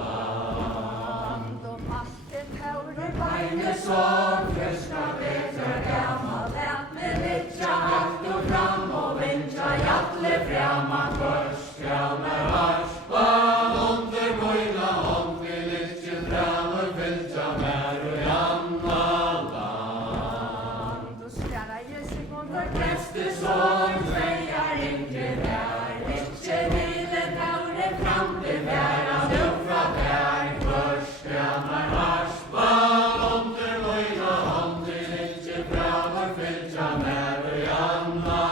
land. Om allt ett haurer beine som första vetar gammal lät med littra allt och fram och vintra jatle framan först skall med harspa under möjla om vi littra framör viltra mer och jamna land. Och skräna i sekunder präster som säger inte där littra vilen haurer fram till bära nuffra där först skall med harspa under möjla om vi littra framör viltra mer och jamna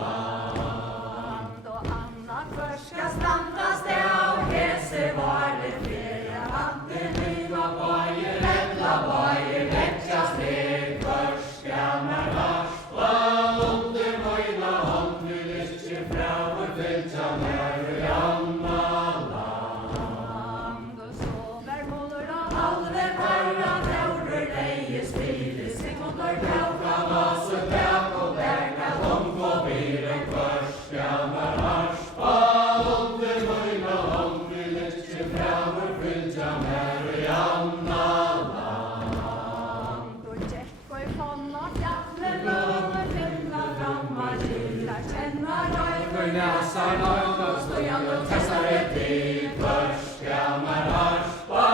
land. Och annat först ska standas det av hese var det flera vatten liva bajer lättla bajer lättjas steg först ska man harspa under möjla om vi littra framör viltra mer och jamna land. Och sover målorna halver varra neurer leje spile sekunder kauka vas och bäk och bärka de på bilen först ska man harspa under möjla om vi littra framör viltra mer och jamna land. Och Tjecko i panna fjällen över finna framma gillar känna röjver näsar nöjda stojande och testar ett liv först ska man harspa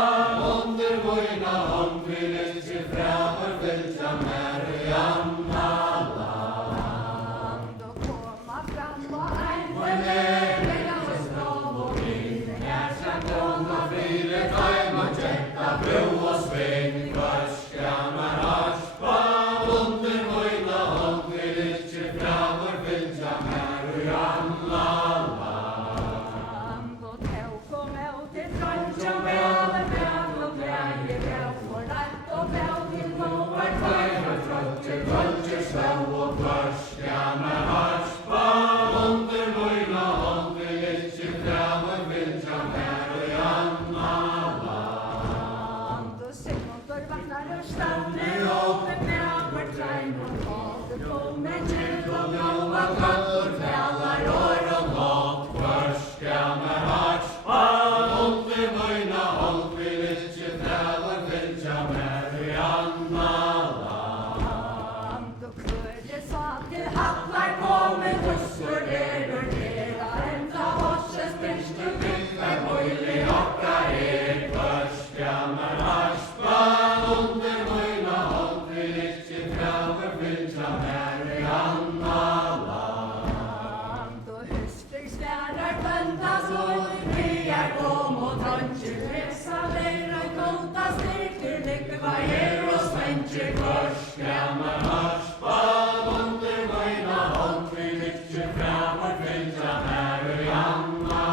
under möjla om vi littra framör viltra mer och jamna land. Och komma fram och en på lägga och strav och bilen här ska komma fyra tajma tjätta bro och sving först ska man harspa under möjla om vi littra framör viltra mer och jamna land. Och tåg kom ut till Trondheim över väg och glädje väg och rätt och väg till Moar kvar och trötter vultur slå och först ska man harspa under möjla om vi littra framör viltra mer och jamna land. Och sekunder vaknar och stannar över väg och träng och hater på med till och blåa katter fällar år och mat först ska man harspa under möjla om vi littra framör viltra mer och jamna land. Och kvörde sa till hattar på med buskor där och nera ända horsens bästa byggvar möjlig ocka först ska man harspa under möjla om vi littra framör viltra mer och jamna land. Och höster svärar böndas och byar gå mot hönser resa leira kota styrker lycka vajer och svensker först ska man harspa under möjla om vi littra framör viltra mer och jamna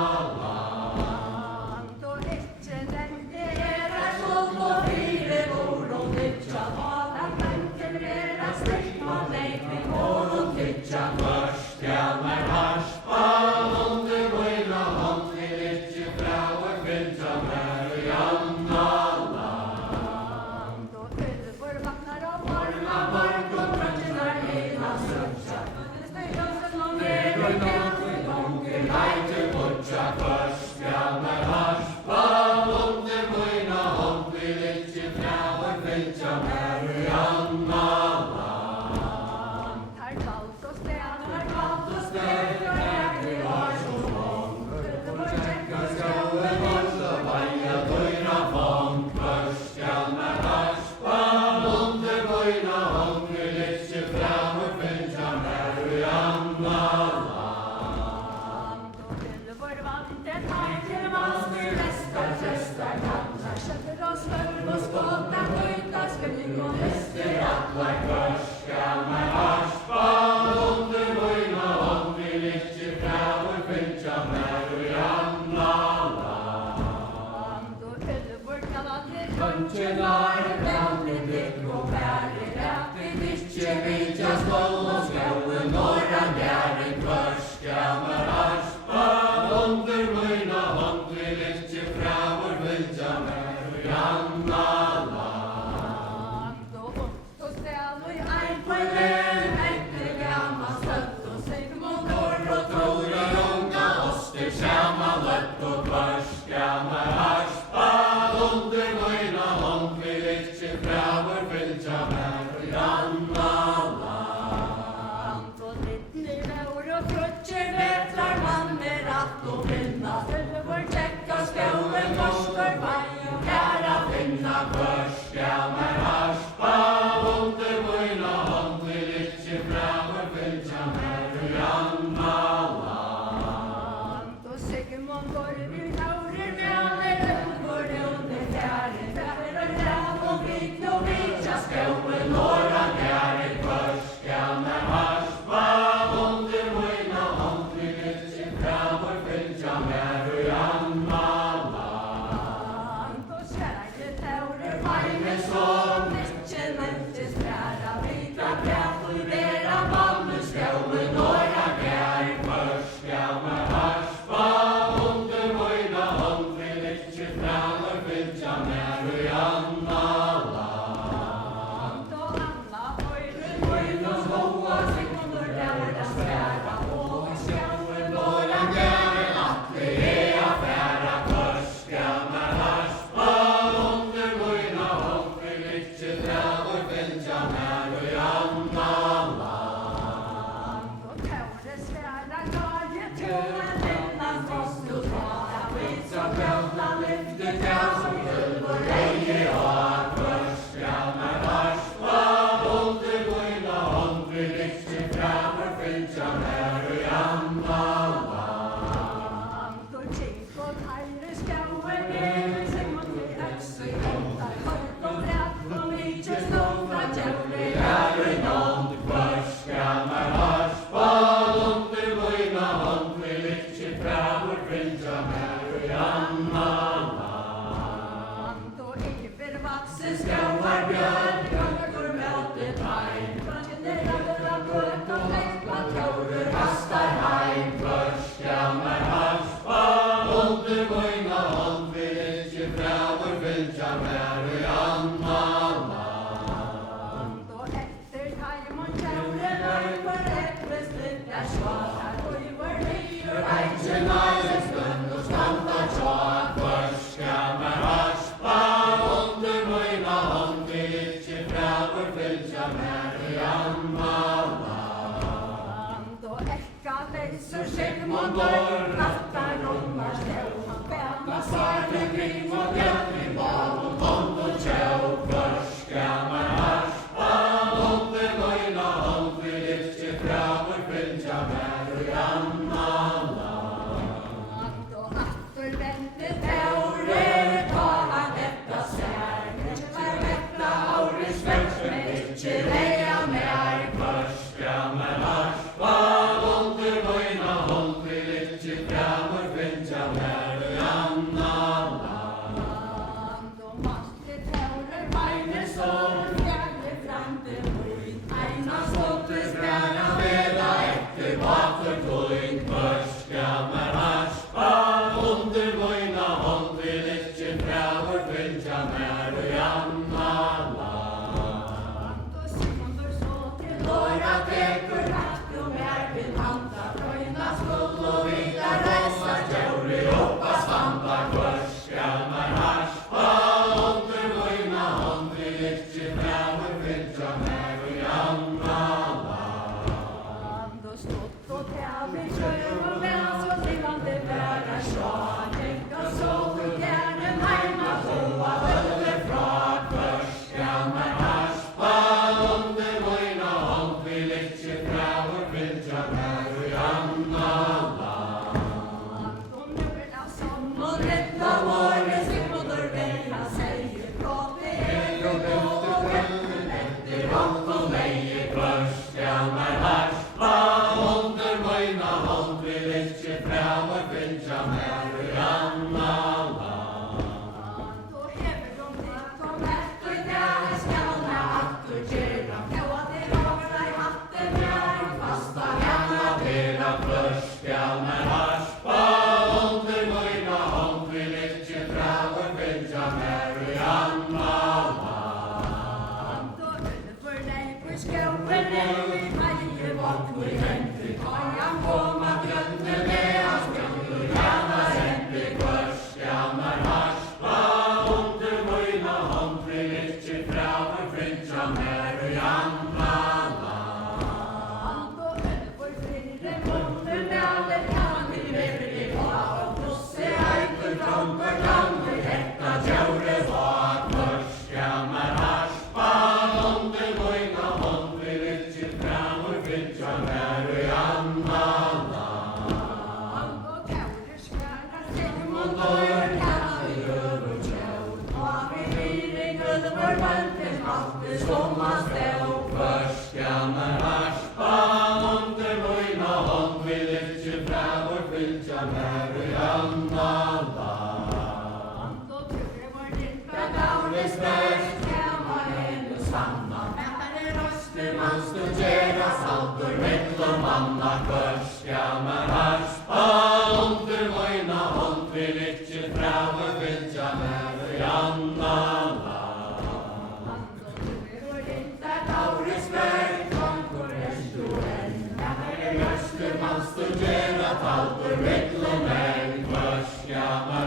land. Och inte nämnde era skuld och fyra bord och littra vala bänker era styrk man lejkning år och littra först ska man harspa under möjla om vi littra framör viltra mer och jamna land. Och ylvor vaknar av morgna mörk och tröttnar hela suttra styrelsen och ner och kanske gånger lejter bortra först ska man harspa under möjla om vi littra framör viltra mer och jamna land. Här kallt och städar kallt och städar och äglig har så mång ylvor checkar skålen och så Thomas Dell. Förstjammer harspa under vojna hånd vi lyfter fram vår fyltjammer i annala. Då tycker var dyrka gaures värld, kämma en och samma. Mätare röster man studerar saltor, mittlom manna. Förstjammer harspa under vojna hånd vi lyfter fram vår fyltjammer i annala. Man studerar allt och mittlom en. Förstjammer